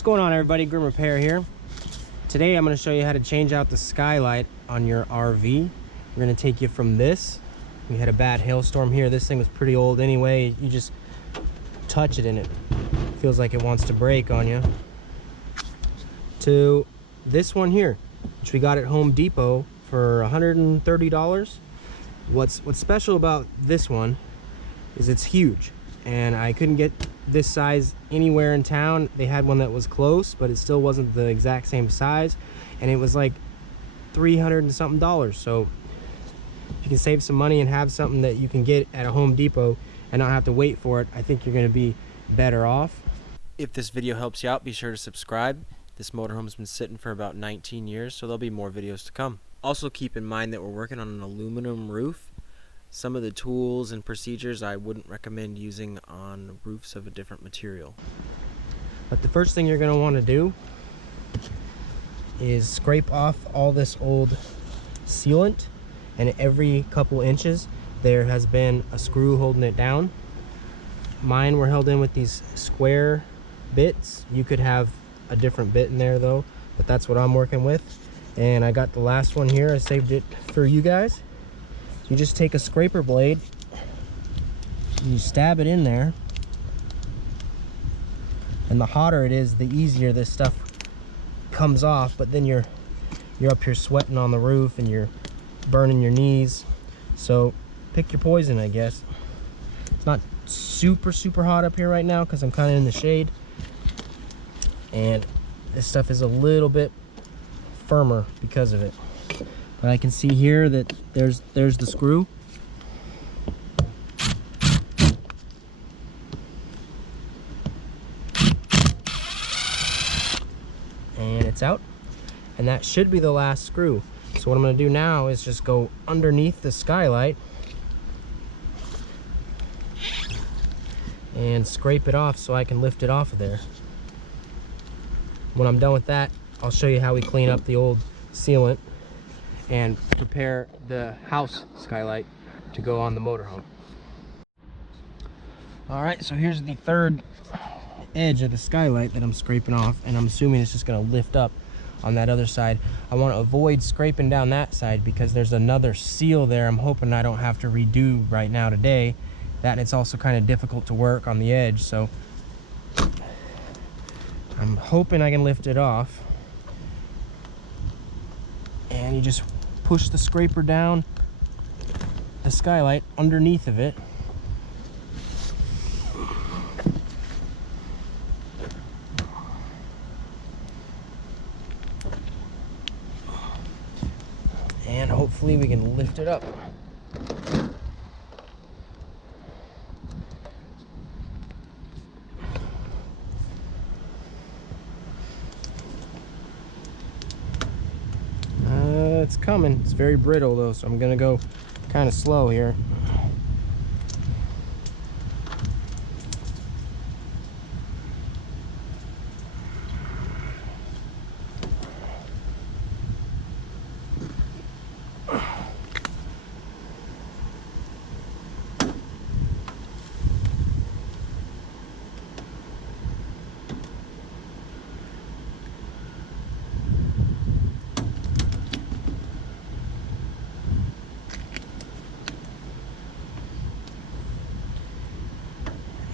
What's going on, everybody? Grim Repair here. Today I'm going to show you how to change out the skylight on your RV. We're going to take you from this. We had a bad hailstorm here. This thing was pretty old anyway. You just touch it and it feels like it wants to break on you. To this one here, which we got at Home Depot for $130. What's special about this one is it's huge, and I couldn't get this size anywhere in town. They had one that was close, but it still wasn't the exact same size, and it was like $300 and something. So if you can save some money and have something that you can get at a Home Depot and not have to wait for it, I think you're going to be better off. If this video helps you out, be sure to subscribe. This motorhome's been sitting for about 19 years, so there'll be more videos to come. Also keep in mind that we're working on an aluminum roof. Some of the tools and procedures I wouldn't recommend using on roofs of a different material. But the first thing you're going to want to do is scrape off all this old sealant, and every couple inches there has been a screw holding it down. Mine were held in with these square bits. You could have a different bit in there though, but that's what I'm working with. And I got the last one here. I saved it for you guys. You just take a scraper blade, you stab it in there, and the hotter it is, the easier this stuff comes off. But then you're up here sweating on the roof and you're burning your knees, so pick your poison, I guess. It's not super hot up here right now because I'm kind of in the shade, and this stuff is a little bit firmer because of it. But I can see here that there's the screw. And it's out. And that should be the last screw. So what I'm going to do now is just go underneath the skylight and scrape it off so I can lift it off of there. When I'm done with that, I'll show you how we clean up the old sealant and prepare the house skylight to go on the motorhome. All right, so here's the third edge of the skylight that I'm scraping off, and I'm assuming it's just going to lift up on that other side. I want to avoid scraping down that side because there's another seal there I'm hoping I don't have to redo right now today. That, and it's also kind of difficult to work on the edge, so I'm hoping I can lift it off. And you just push the scraper down the skylight underneath of it. And hopefully we can lift it up. It's coming. It's very brittle though, so I'm gonna go kind of slow here.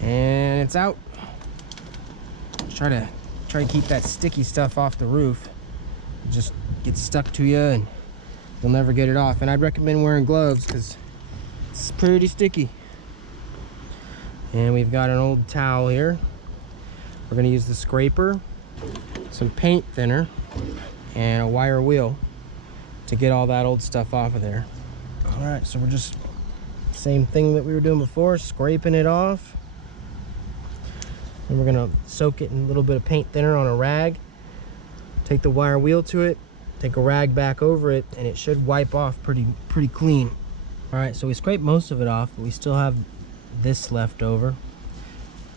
And it's out. Try to keep that sticky stuff off the roof. It just gets stuck to you and you'll never get it off. And I'd recommend wearing gloves because it's pretty sticky. And we've got an old towel here. We're going to use the scraper, some paint thinner, and a wire wheel to get all that old stuff off of there. All right, so we're just same thing that we were doing before, scraping it off. And we're gonna soak it in a little bit of paint thinner on a rag, take the wire wheel to it, take a rag back over it, and it should wipe off pretty clean. All right, so we scraped most of it off, but we still have this left over.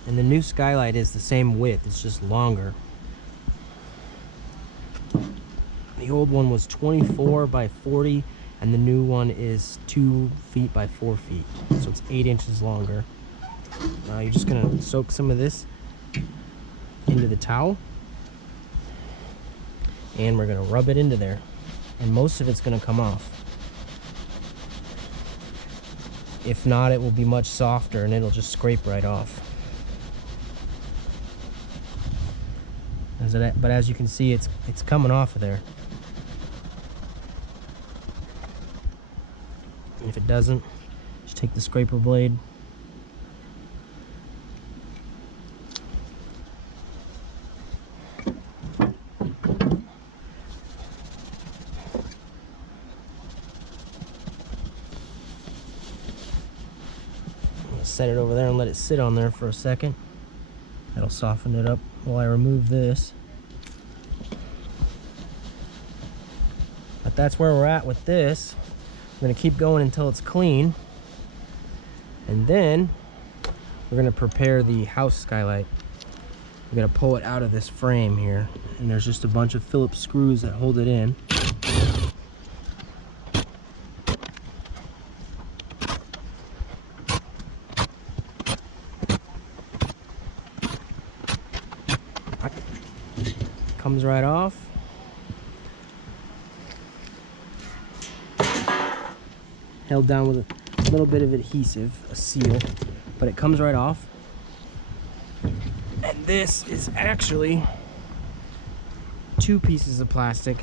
And the new skylight is the same width, it's just longer. The old one was 24 by 40, and the new one is 2 feet by 4 feet, so it's 8 inches longer. You're just gonna soak some of this into the towel. and we're gonna rub it into there, and most of it's gonna come off. If not, it will be much softer and it'll just scrape right off. But as you can see, it's coming off of there. And if it doesn't, just take the scraper blade, set it over there and let it sit on there for a second. That'll soften it up while I remove this. But that's where we're at with this. I'm going to keep going until it's clean, and then we're going to prepare the house skylight. We're going to pull it out of this frame here, and there's just a bunch of Phillips screws that hold it in. Comes right off. Held down with a little bit of adhesive, a seal, but it comes right off. And this is actually 2 pieces of plastic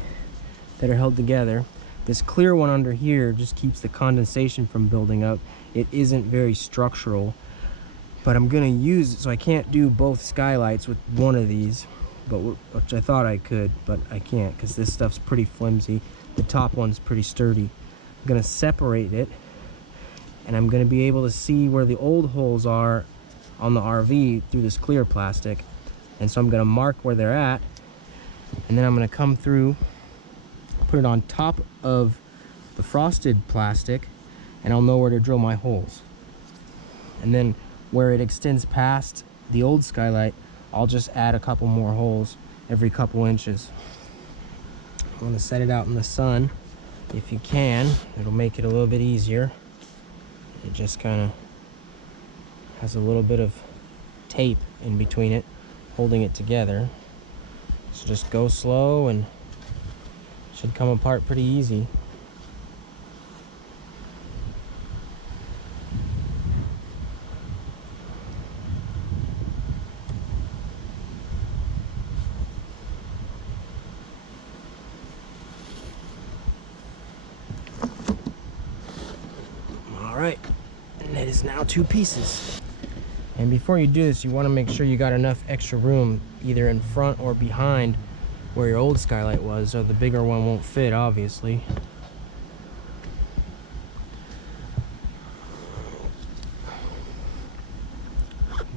that are held together. This clear one under here just keeps the condensation from building up. It isn't very structural, but I'm gonna use it, so I can't do both skylights with one of these, but which I thought I could, but I can't because this stuff's pretty flimsy. The top one's pretty sturdy. I'm gonna separate it, and I'm gonna be able to see where the old holes are on the RV through this clear plastic. And so I'm gonna mark where they're at, and then I'm gonna come through, put it on top of the frosted plastic, and I'll know where to drill my holes. And then where it extends past the old skylight, I'll just add a couple more holes every couple inches. I want to set it out in the sun if you can. It'll make it a little bit easier. It just kind of has a little bit of tape in between it holding it together. So just go slow and it should come apart pretty easy. Alright, and it is now 2 pieces. And before you do this, you want to make sure you got enough extra room either in front or behind where your old skylight was, so the bigger one won't fit, obviously.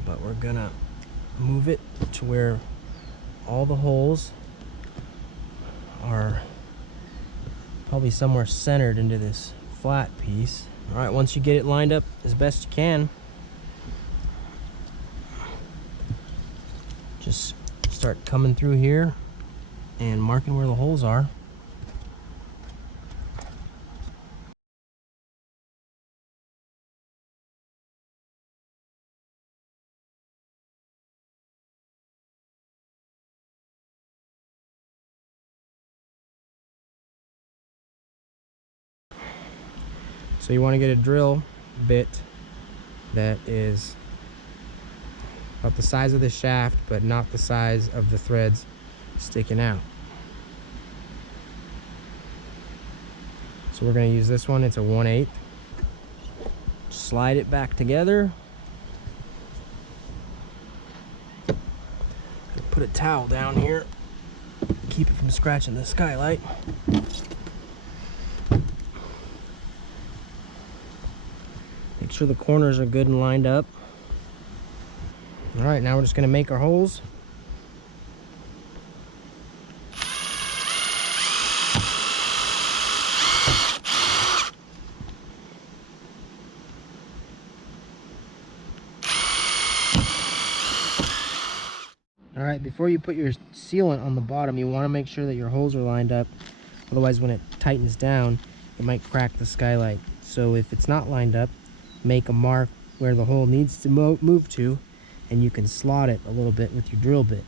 But we're gonna move it to where all the holes are probably somewhere centered into this flat piece. All right, once you get it lined up as best you can, just start coming through here and marking where the holes are. So you want to get a drill bit that is about the size of the shaft, but not the size of the threads sticking out. So we're going to use this one. It's a 1/8. Slide it back together. Put a towel down here, keep it from scratching the skylight. Make sure the corners are good and lined up. All right, now we're just going to make our holes. All right, before you put your sealant on the bottom, you want to make sure that your holes are lined up. Otherwise, when it tightens down, it might crack the skylight. So if it's not lined up, make a mark where the hole needs to move to, and you can slot it a little bit with your drill bit.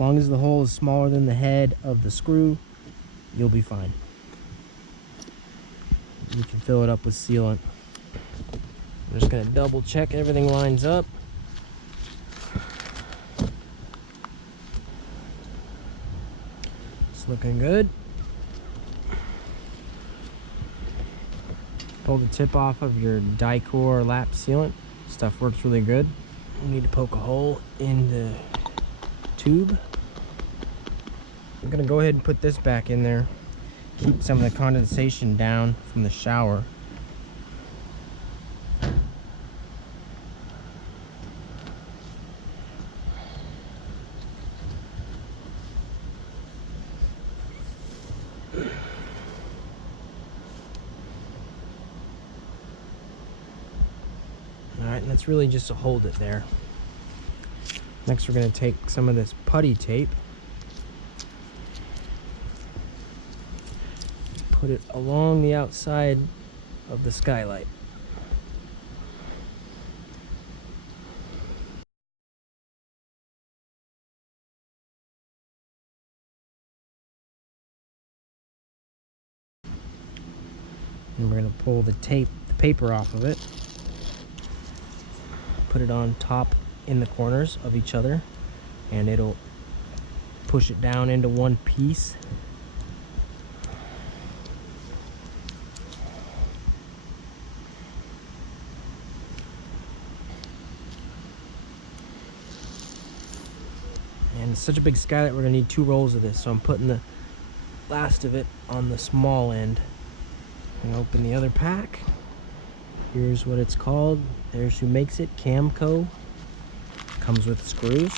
long as the hole is smaller than the head of the screw, you'll be fine. You can fill it up with sealant. I'm just going to double check everything lines up. It's looking good. Pull the tip off of your Dicor lap sealant. Stuff works really good. You need to poke a hole in the tube. I'm going to go ahead and put this back in there. Keep some of the condensation down from the shower. Alright, and that's really just to hold it there. Next we're going to take some of this putty tape, put it along the outside of the skylight. And we're going to pull the paper off of it. Put it on top in the corners of each other, and it'll push it down into one piece. And it's such a big skylight, we're gonna need 2 rolls of this, so I'm putting the last of it on the small end. I'm gonna open the other pack. Here's what it's called. There's who makes it, Camco. Comes with screws.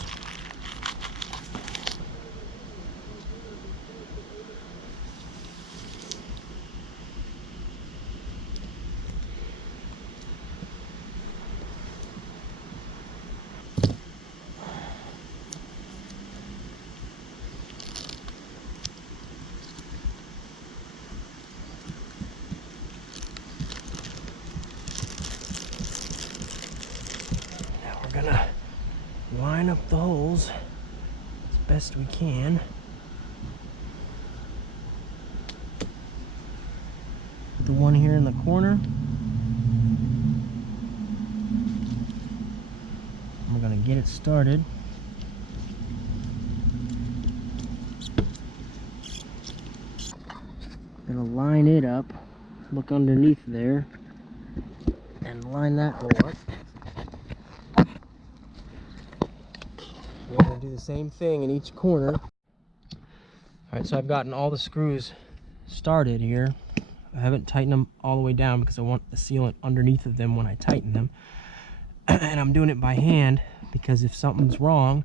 Gonna line up the holes as best we can. The one here in the corner. We're gonna get it started. Gonna line it up, look underneath there, and line that hole up. We're going to do the same thing in each corner. Alright, so I've gotten all the screws started here. I haven't tightened them all the way down because I want the sealant underneath of them when I tighten them. And I'm doing it by hand because if something's wrong,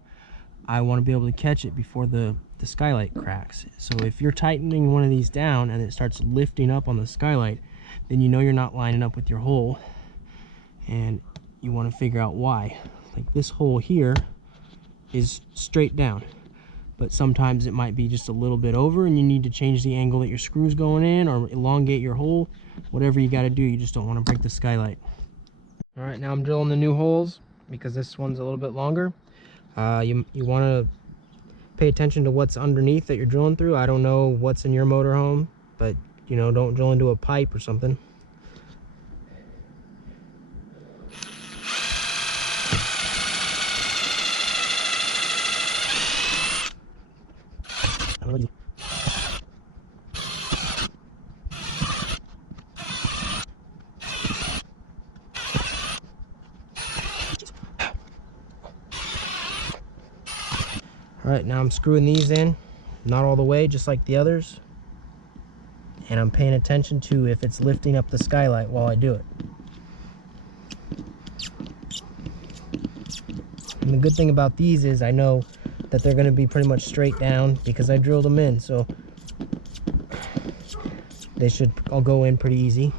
I want to be able to catch it before the skylight cracks. So if you're tightening one of these down and it starts lifting up on the skylight, then you know you're not lining up with your hole. And you want to figure out why. Like this hole here is straight down, but sometimes it might be just a little bit over and you need to change the angle that your screw's going in or elongate your hole. Whatever you got to do, you just don't want to break the skylight. All right, now I'm drilling the new holes because this one's a little bit longer. You want to pay attention to what's underneath that you're drilling through. I don't know what's in your motorhome, but you know, don't drill into a pipe or something. Alright, now I'm screwing these in, not all the way, just like the others. And I'm paying attention to if it's lifting up the skylight while I do it. And the good thing about these is I know that they're going to be pretty much straight down because I drilled them in, so they should all go in pretty easy.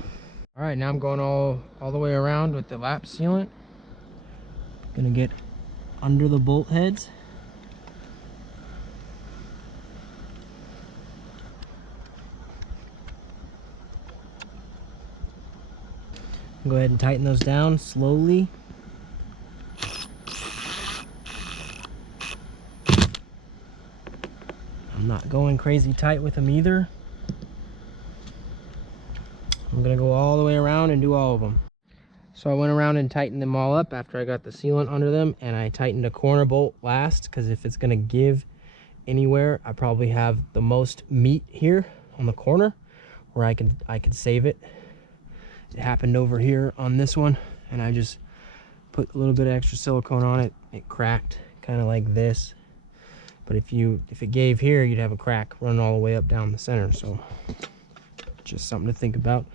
Alright, now I'm going all the way around with the lap sealant. Gonna get under the bolt heads. Go ahead and tighten those down slowly. Not going crazy tight with them either. I'm gonna go all the way around and do all of them. So I went around and tightened them all up after I got the sealant under them, and I tightened a corner bolt last, because if it's gonna give anywhere, I probably have the most meat here on the corner where I could save it. It happened over here on this one, and I just put a little bit of extra silicone on it. It cracked kind of like this, but if it gave here, you'd have a crack running all the way up down the center. So just something to think about.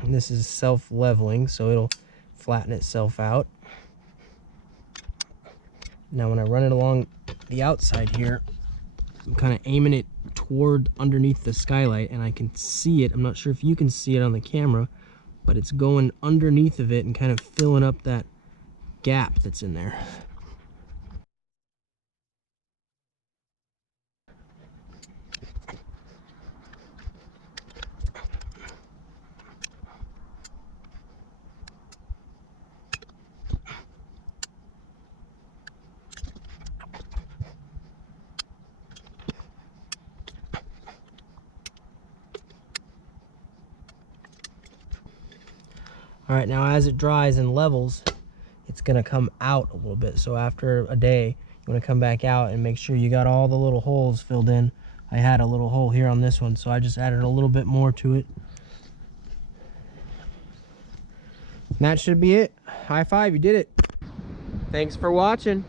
And this is self-leveling, so it'll flatten itself out. Now when I run it along the outside here, I'm kind of aiming it toward underneath the skylight, and I can see it. I'm not sure if you can see it on the camera, but it's going underneath of it and kind of filling up that gap that's in there. All right, now as it dries and levels, it's gonna come out a little bit. So after a day, you wanna come back out and make sure you got all the little holes filled in. I had a little hole here on this one, so I just added a little bit more to it. And that should be it. High five, you did it. Thanks for watching.